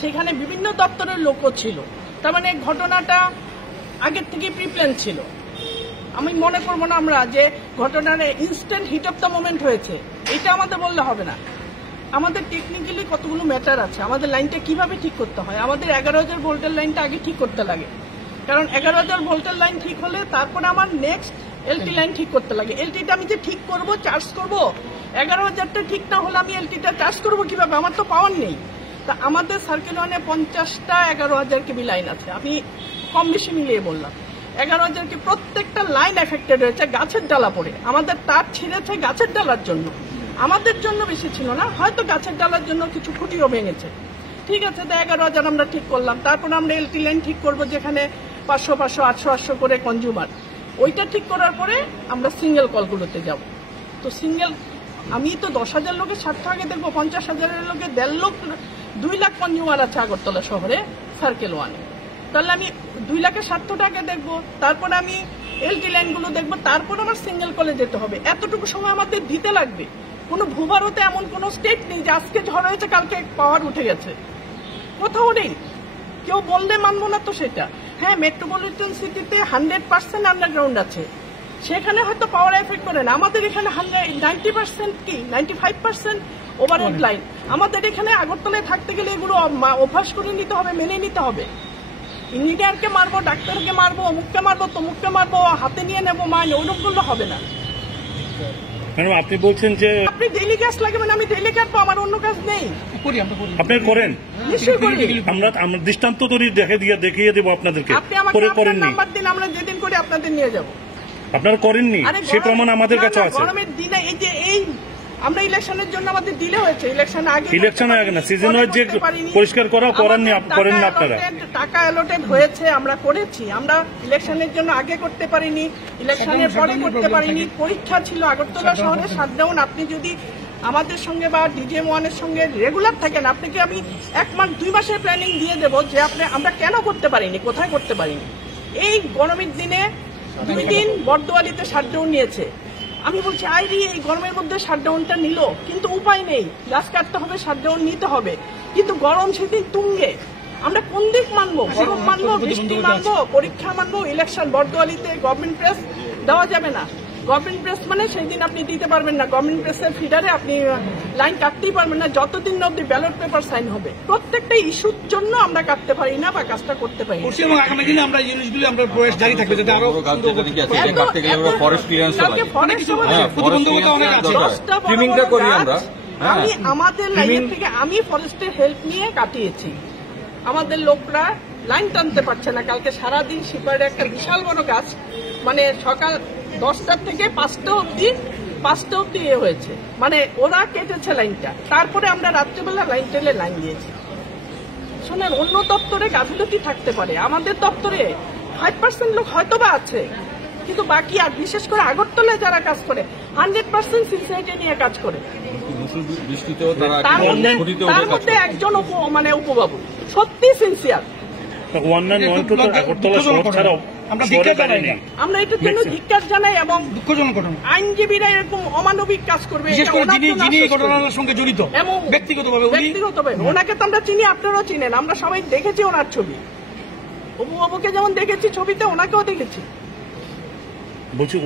সেখানে বিভিন্ন দপ্তরের লোকও ছিল। তার মানে ঘটনাটা আগের থেকে প্রিপ্ল্যান ছিল। আমি মনে করবো না আমরা যে ঘটনাটা instant heat of the moment হয়েছে, এটা আমাদের বললে হবে না। আমাদের টেকনিক্যালি কতগুলো ম্যাটার আছে, আমাদের লাইনটা কিভাবে ঠিক করতে হয়। আমাদের 11,000 ভোল্টের লাইনটা আগে ঠিক করতে লাগে, কারণ 11,000 ভোল্টের লাইন ঠিক হলে তারপরে আমার নেক্সট এলটি লাইন ঠিক করতে লাগে। এলটিটা আমি যে ঠিক করব, চার্জ করব, 11,000টা ঠিক না হলে আমি এলটিটা চার্জ করবো কিভাবে? আমার তো পাওয়ার নেই। তা আমাদের সার্কেল ওয়ানে 50টা 11,000 কেবি লাইন আছে, আমি কম বেশি মিলিয়ে বললাম। 11,000 কে প্রত্যেকটা লাইন এফেক্টেড হয়েছে গাছের ডালা পড়ে। আমাদের তার ছিঁড়েছে গাছের ডালার জন্য, আমাদের জন্য বেশি ছিল না, হয়তো গাছের ডালার জন্য কিছু খুঁটিও ভেঙেছে। ঠিক আছে, তো 11,000 আমরা ঠিক করলাম। তারপর আমরা এলটি লাইন ঠিক করব, যেখানে 500, 500, 800, 800 করে কনজিউমার। ওইটা ঠিক করার পরে আমরা সিঙ্গেল কলগুলোতে যাব। তো সিঙ্গেল আমি তো 10,000 লোকের স্বার্থ আগে দেখবো, 50,000 লোকের 1.5 লাখ 2 লাখ কনজিউমার আছে আগরতলা শহরে সার্কেল ওয়ানে। তাহলে আমি 2 লাখের স্বার্থটা আগে দেখবো, তারপরে আমি এলটি লাইনগুলো দেখবো, তারপর আমার সিঙ্গেল কলে যেতে হবে। এতটুকু সময় আমাদের দিতে লাগবে। কোনো ভূভারতে এমন কোনো স্টেট নেই যে আজকে ঝড় হয়েছে কালকে পাওয়ার উঠে গেছে, কোথাও নেই। কেউ বললে মানবো না তো সেটা। হ্যাঁ, মেট্রোপলিটন সিটিতে 100% আন্ডারগ্রাউন্ড আছে, সেখানে হয়তো পাওয়ার এফেক্ট করে না। আমাদের এখানে 90% কি 95% ওভারহেড লাইন। আমাদের এখানে আগরতলায় থাকতে গেলে এগুলো অভ্যাস করে নিতে হবে, মেনে নিতে হবে। ইঞ্জিনিয়ারকে মারবো, ডাক্তারকে মারবো, অমুককে মারবো, তমুককে মারবো, হাতে নিয়ে নেবো মাইন, ওরকম করলে হবে না। আপনি বলছেন যে আপনি ডেইলি গ্যাস লাগাবেন, আমি ডেইলি কাটবো, আমার অন্য কাজ নেই। আপনি করেন, নিশ্চয়ই করি। আমরা দৃষ্টান্ত তৈরি দেখিয়ে দেবো আপনাদেরকে। আপনি আমাকে নাম্বার দিন, আমরা যেদিন করে আপনাদের নিয়ে যাব। আপনারা করেননি, সেই প্রমাণ আমাদের কাছে আছে। গরমের দিনে এই আমরা ইলেকশনের জন্য আমাদের দিলে হয়েছে, ইলেকশন আগে না, সিজন ওয়াইজ যে পরিষ্কার করেন না আপনারা। টাকা অ্যালোটেড হয়েছে, আমরা করেছি। আমরা ইলেকশনের জন্য আগে করতে পারিনি, ইলেকশনের পরে করতে পারিনি। পরীক্ষা ছিল আগরতলা শহরে শাটডাউন। আপনি যদি আমাদের সঙ্গে বা ডিজিএম ওয়ানের সঙ্গে রেগুলার থাকেন, আপনাকে আমি 1 মাস 2 মাসের প্ল্যানিং দিয়ে দেবো যে আমরা কেন করতে পারিনি, কোথায় করতে পারিনি। এই গরমের দিনে 2 দিন বর্দোয়ালিতে শাটডাউন নিয়েছে। আমি বলছি আইরি এই গরমের মধ্যে শাটডাউনটা নিল, কিন্তু উপায় নেই, গাছ কাটতে হবে, শাটডাউন নিতে হবে। কিন্তু গরম সেদিন তুঙ্গে, আমরা কোন দিক মানবো? গরম মানবো, বৃষ্টি মানবো, পরীক্ষা মানবো, ইলেকশন? বর্দোয়ালিতে গভর্নমেন্ট প্রেস দেওয়া যাবে না। গভর্নমেন্ট প্রেস মানে সেই দিন আপনি দিতে পারবেন না, গভর্নমেন্ট প্রেসের ফিডারে আপনি লাইন কাটতেই পারবেন না যতদিন না অব্দি ব্যালট পেপার সাইন হবে। প্রত্যেকটা ইস্যুর জন্য আমরা কাটতে পারি না বা কাজটা করতে পারি না। এবং আগামী দিনে আমরা এই জিনিসগুলো আমরা প্রয়াস জারি থাকবে, যাতে আরো আমি আমাদের লাইনের থেকে আমি ফরেস্টের হেল্প নিয়ে কাটিয়েছি। আমাদের লোকরা লাইন টানতে পারছে না। কালকে সারাদিন শিপারে একটা বিশাল বড় গাছ, মানে সকাল 10টা থেকে 5টা অব্দি হয়েছে, মানে ওরা কেটেছে লাইনটা। তারপরে আমরা রাত্রেবেলা লাইন টেলে লাইন দিয়েছি। শোনেন, অন্য দপ্তরে গাফিলতি থাকতে পারে, আমাদের দপ্তরে 5% লোক হয়তো বা আছে, কিন্তু বাকি আর বিশেষ করে আগরতলায় যারা কাজ করে 100% সিনসিয়ারিটি নিয়ে কাজ করে। তার মধ্যে একজন উপবাবু সত্যি সিনসিয়ার। আমরা এটার জন্য ধিক্কার জানাই এবং আইনজীবীরা এরকম অমানবিক কাজ করবে, সঙ্গে জড়িত ব্যক্তিগতভাবে ওনাকে তো আমরা চিনি, আপনারাও চিনেন, আমরা সবাই দেখেছি ওনার ছবি। অপু বাবুকে যেমন দেখেছি ছবিতে, ওনাকেও দেখেছি। বলছি